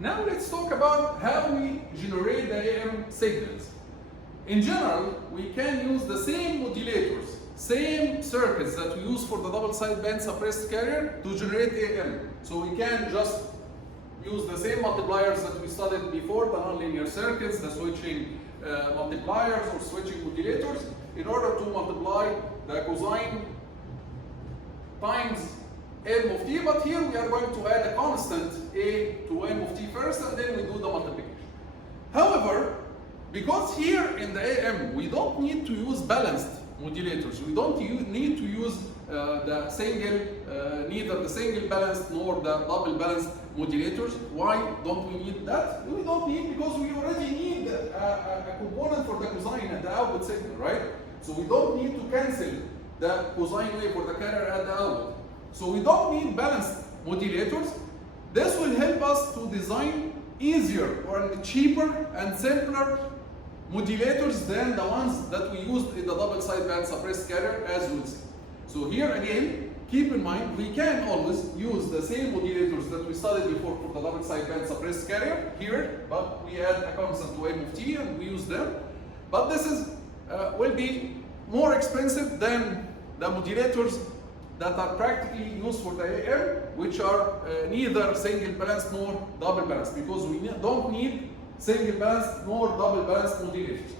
Now let's talk about how we generate the AM signals. In general, we can use the same modulators, same circuits that we use for the double sideband suppressed carrier to generate AM. So we can just use the same multipliers that we studied before, the nonlinear circuits, the switching multipliers or switching modulators, in order to multiply the cosine times m of t, but here we are going to add a constant a to m of t first, and then we do the multiplication. However, because here in the AM we don't need to use balanced modulators, we don't need to use neither the single balanced nor the double balanced modulators. Why don't we need that? We don't need because we already need a component for the cosine at the output signal, right? So we don't need to cancel the cosine wave for the carrier at the output. So we don't need balanced modulators. This will help us to design easier or cheaper and simpler modulators than the ones that we used in the double sideband suppressed carrier, as we'll see. So here again, keep in mind, we can always use the same modulators that we studied before for the double sideband suppressed carrier here, but we add a constant to m of t and we use them. But this is will be more expensive than the modulators that are practically used for the AM, which are neither single balanced nor double balanced, because we don't need single balanced nor double balanced modulators.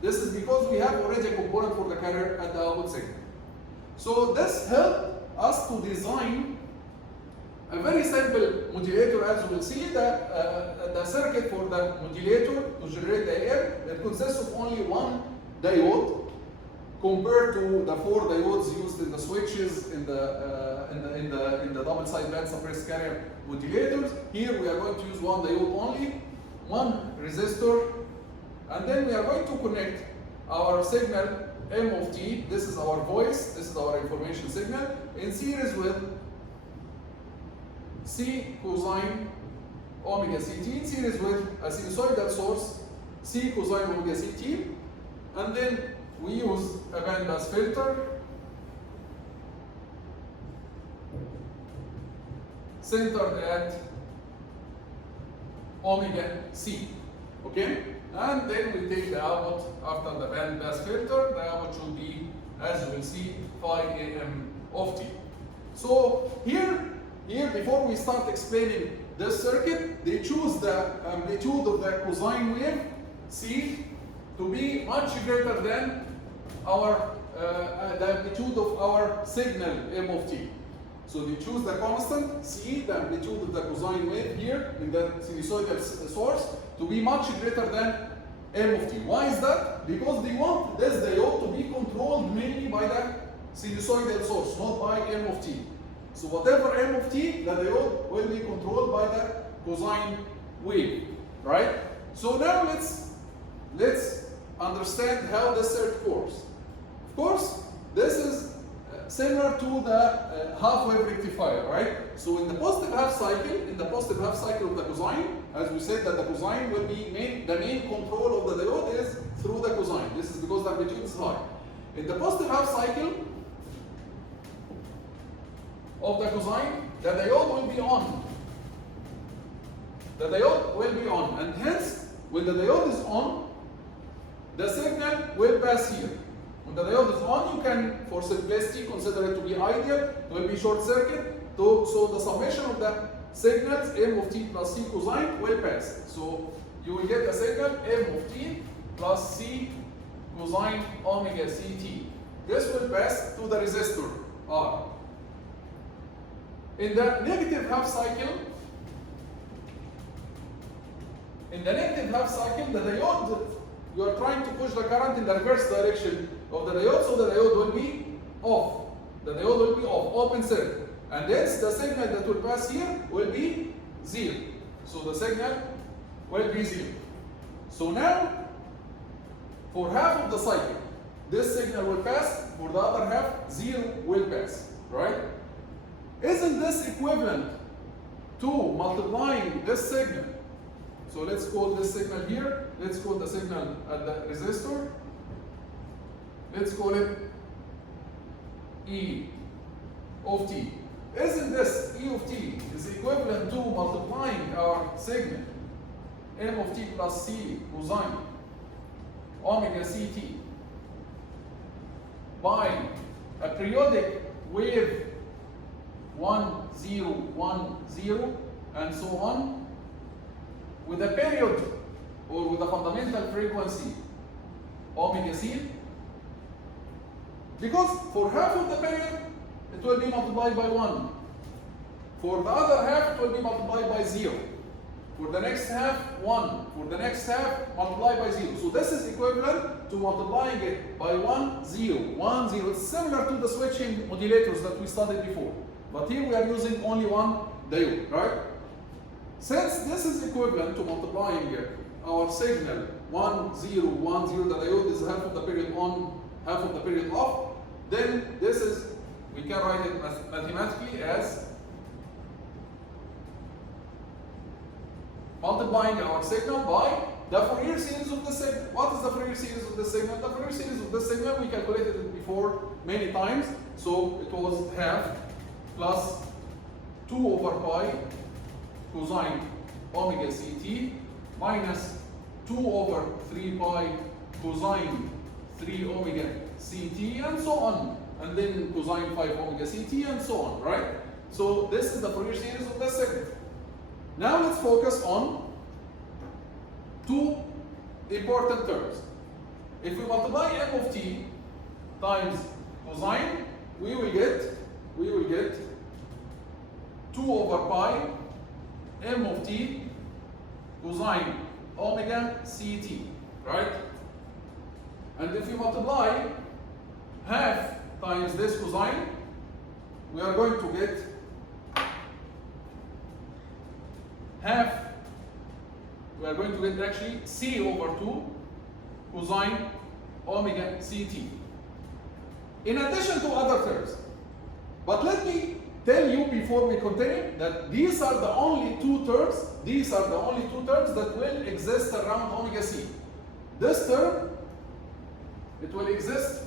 This is because we have already a component for the carrier at the output signal. So this helped us to design a very simple modulator, as you will see. The circuit for the modulator to generate the AM, it consists of only one diode, compared to the 4 diodes used in the switches in the double sideband suppressed carrier modulators. Here we are going to use one diode only, one resistor, and then we are going to connect our signal m of t. This is our voice, this is our information signal, in series with C cosine omega ct, in series with a sinusoidal source C cosine omega ct, and then we use a bandpass filter centered at omega c. Okay? And then we take the output after the bandpass filter. The output should be, as you will see, phi am of t. So here before we start explaining this circuit, they choose the amplitude of the cosine wave C to be much greater than our the amplitude of our signal m of t. So they choose the constant C, the amplitude of the cosine wave here in the sinusoidal source, to be much greater than m of t. Why is that? Because they want this diode to be controlled mainly by the sinusoidal source, not by m of t. So whatever m of t, the diode will be controlled by the cosine wave, right? So now let's understand how this circuit works. Of course, this is similar to the half-wave rectifier, right? So in the positive half cycle of the cosine, as we said that the cosine will be the main control of the diode is through the cosine. This is because the amplitude is high. In the positive half cycle of the cosine, the diode will be on. The diode will be on, and hence, when the diode is on, the signal will pass here. When the diode is on, you can, for simplicity, consider it to be ideal. It will be short circuit. So the summation of the signals m of t plus c cosine will pass. So you will get the signal m of t plus c cosine omega ct. This will pass to the resistor R. In the negative half cycle, the diode, you are trying to push the current in the reverse direction of the diode, so the diode will be off. The diode will be off, open circuit. And hence the signal that will pass here will be 0. So the signal will be 0. So now, for half of the cycle, this signal will pass, for the other half, 0 will pass, right? Isn't this equivalent to multiplying this signal? So let's call this signal here, let's call the signal at the resistor, let's call it E of t. Isn't this E of t is equivalent to multiplying our signal m of t plus c cosine omega ct by a periodic wave 1, 0, 1, 0, and so on, with a period or with a fundamental frequency omega c, because for half of the period it will be multiplied by 1. For the other half it will be multiplied by 0. For the next half, 1. For the next half, multiplied by 0. So this is equivalent to multiplying it by 1, 0, 1, 0. It's similar to the switching modulators that we studied before. But here we are using only one diode, right? Since this is equivalent to multiplying our signal 1, 0, 1, 0, the diode is half of the period on, half of the period off, then this is, we can write it mathematically as multiplying our signal by the Fourier series of the signal. What is the Fourier series of the signal? The Fourier series of the signal, we calculated it before many times. So it was half plus 2 over pi cosine omega ct minus 2 over 3 pi cosine 3 omega ct and so on. And then cosine 5 omega ct and so on, right? So this is the Fourier series of the signal. Now let's focus on two important terms. If we multiply m of t times cosine, we will get 2 over pi m of t cosine omega ct, right? And if you multiply half times this cosine, we are going to get half, we are going to get actually c over 2 cosine omega ct. In addition to other terms. But let me tell you before we continue that these are the only two terms, that will exist around omega c. This term, it will exist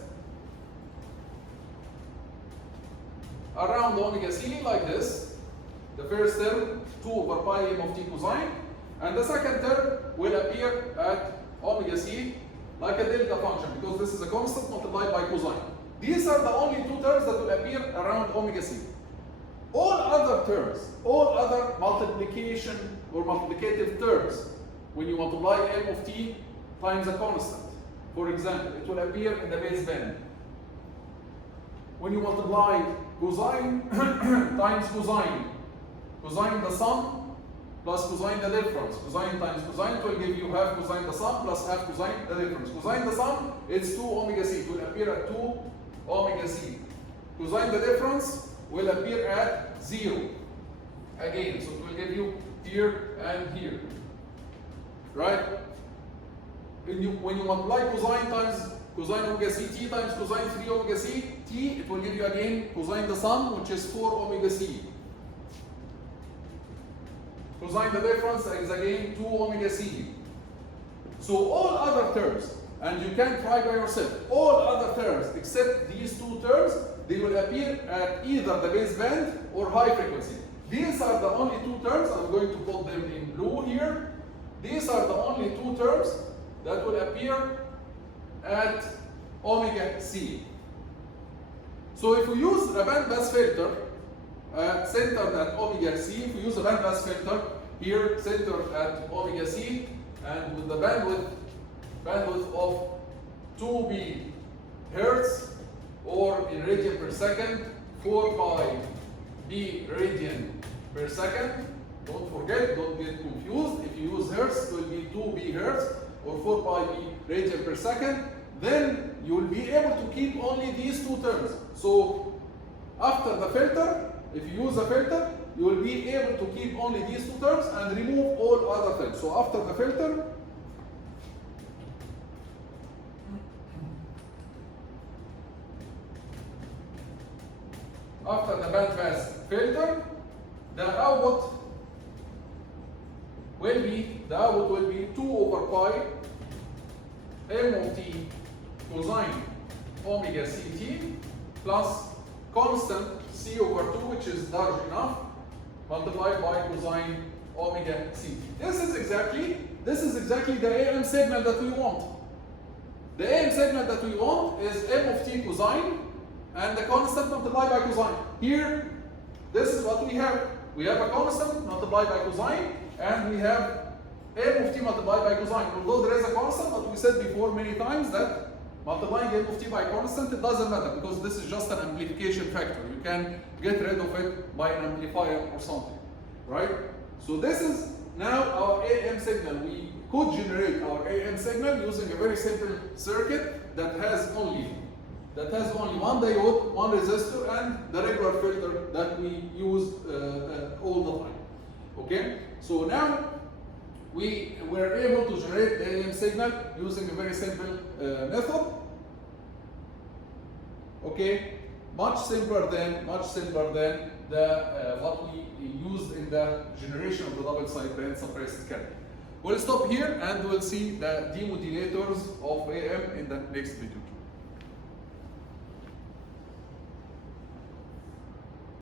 around omega c like this. The first term, 2 over pi m of t cosine, and the second term will appear at omega c like a delta function, because this is a constant multiplied by cosine. These are the only two terms that will appear around omega c. All other terms, all other multiplication or multiplicative terms, when you multiply m of t times a constant, for example, it will appear in the baseband. When you multiply cosine times cosine, cosine the sum plus cosine the difference. Cosine times cosine, it will give you half cosine the sum plus half cosine the difference. Cosine the sum, it's 2 omega c. It will appear at 2 omega c. Cosine the difference will appear at 0. Again, so it will give you here and here. Right? When you multiply cosine times cosine omega ct times cosine 3 omega c t, it will give you again cosine the sum, which is 4 omega c. Cosine the difference is again 2 omega c. So all other terms, and you can try by yourself, all other terms except these two terms, they will appear at either the baseband or high frequency. These are the only two terms, I'm going to put them in blue here. These are the only two terms that will appear at omega c. So if we use a bandpass filter centered at omega c, if we use a bandpass filter here centered at omega c and with the bandwidth of 2b hertz, or in radian per second, 4 pi b radian per second. Don't forget, don't get confused. If you use hertz, it will be 2b hertz or 4 pi b radian per second. Then you will be able to keep only these two terms. So after the filter, if you use a filter, you will be able to keep only these two terms and remove all other terms. So after the filter, after the bandpass filter, the output will be 2 over pi m of t cosine omega ct plus constant c over 2, which is large enough, multiplied by cosine omega c. This is exactly the AM signal that we want. The AM signal that we want is m of t cosine and the constant multiplied by cosine. Here, this is what we have. We have a constant multiplied by cosine and we have m of t multiplied by cosine. Although there is a constant, but we said before many times that multiplying m of t by constant, it doesn't matter because this is just an amplification factor. You can get rid of it by an amplifier or something, right? So this is now our AM signal. We could generate our AM signal using a very simple circuit that has only one diode, one resistor, and the regular filter that we use all the time. Okay, so now we were able to generate the AM signal using a very simple method. Okay, much simpler than the what we used in the generation of the double sideband suppressed carrier. We'll stop here and we'll see the demodulators of AM in the next video.